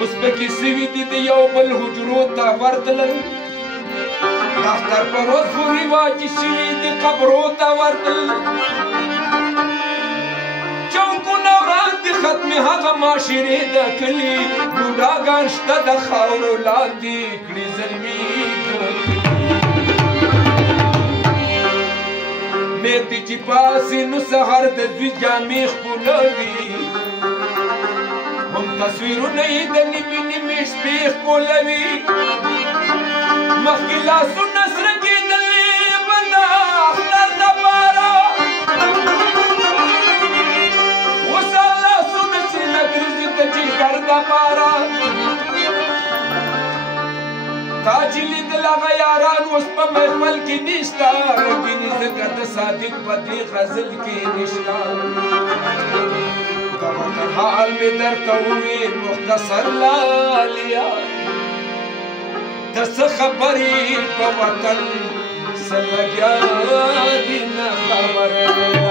اوس پکې سوي دي د یو بل حجرو ته ورتلل د اختر په ورځ خو رواجي شوي دي قبرو ته ورتلل چوکونه وړاندې ختمې هغه معاشرې د کلي بوډاګان شته د خاورو لاندې کړي زلمي میتې چې پاسې نو سهار د دوی جامې ښکلوي هم تصویرونه یې د نیمې نیمې شپې ښکلوي مخکې لاسونه سره کېدلې به د اختر دپاره اوس لاسونه سینه ګرځي د جګر دپاره تا چې لیدل هغه یاران اوس په محفل کې نشته ګینې ځکه د صادق په دې غزل کې نشته د وطن حال مې درته وویل مختصر لالیا ته څه خبرې په وطن څه لګیا دي نه خبره